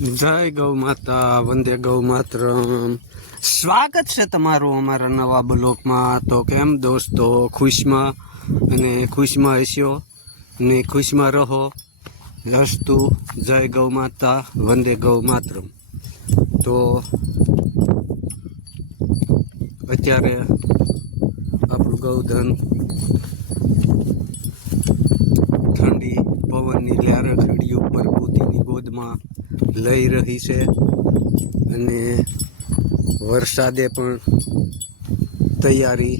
જય ગૌ માતા, વંદે ગૌ માતરમ. સ્વાગત છે તમારું અમારા નવા બ્લોગમાં. તો કેમ દોસ્તો, ખુશમાં અને ખુશમાં હસ્યો ને ખુશમાં રહો. અસ્તુ. જય ગૌ માતા, વંદે ગૌ માતરમ. તો અત્યારે આપણું ગૌધન ઠંડી પવનની લ્યારખડી ઉપર પોતીની ગોદમાં લઈ રહી છે અને વરસાદે પણ તૈયારી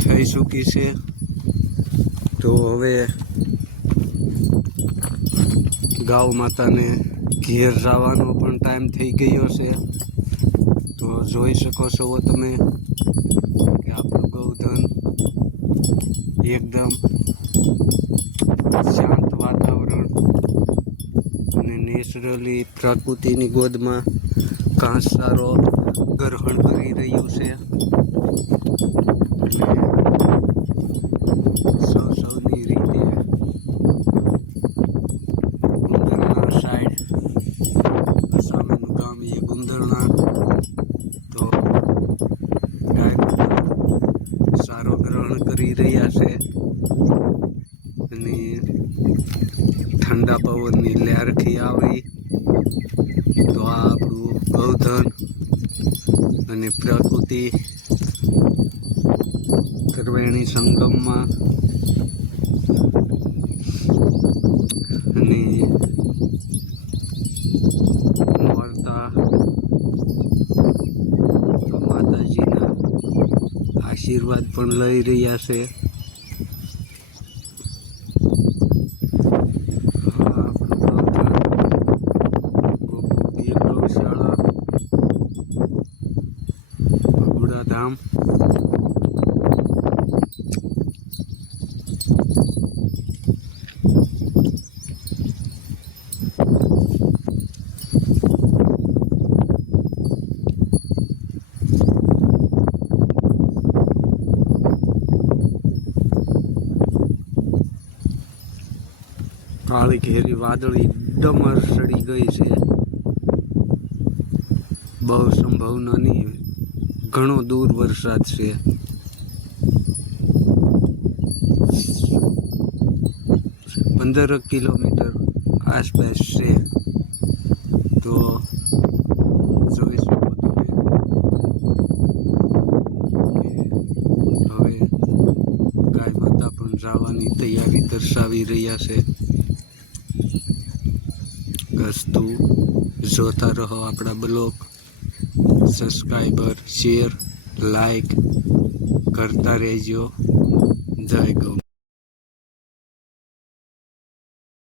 થઈ ચૂકી છે. તો હવે ગાઉ માતાને ઘેર જવાનો પણ ટાઈમ થઈ ગયો છે. તો જોઈ શકો છો તમે કે આપણું ગૌધન એકદમ શાંત વાતાવરણ અને નેચરલી પ્રકૃતિની ગોદમાં ઘાસ સારો ગ્રહણ કરી રહ્યું છે. સૌની રીતે ગુંદરના સાઈડ સામેનું ગામ એ ગુંદરના. તો ગાય સારો ગ્રહણ કરી રહ્યા છે અને ઠંડા પવનની લહેરખી આવી. તો આ આપણું ગૌધન અને પ્રકૃતિ ત્રિવેણી સંગમમાં અને મળતા તો માતાજીના આશીર્વાદ પણ લઈ રહ્યા છે. ગૌશાળા ભગુડા ધામ. કાળી ઘેરી વાદળી એકદમ સડી ગઈ છે. બહુ સંભાવના નહીં, ઘણો દૂર વરસાદ છે. પંદર કિલોમીટર આસપાસ છે. તો જોઈ શકો તમે કે હવે ગાય માતા પણ જવાની તૈયારી દર્શાવી રહ્યા છે. ગસ્તુ જોતા રહો આપણા બ્લોગ. સબસ્ક્રાઈબર, શેર, લાઈક કરતા રહેજો. જય ગૌ.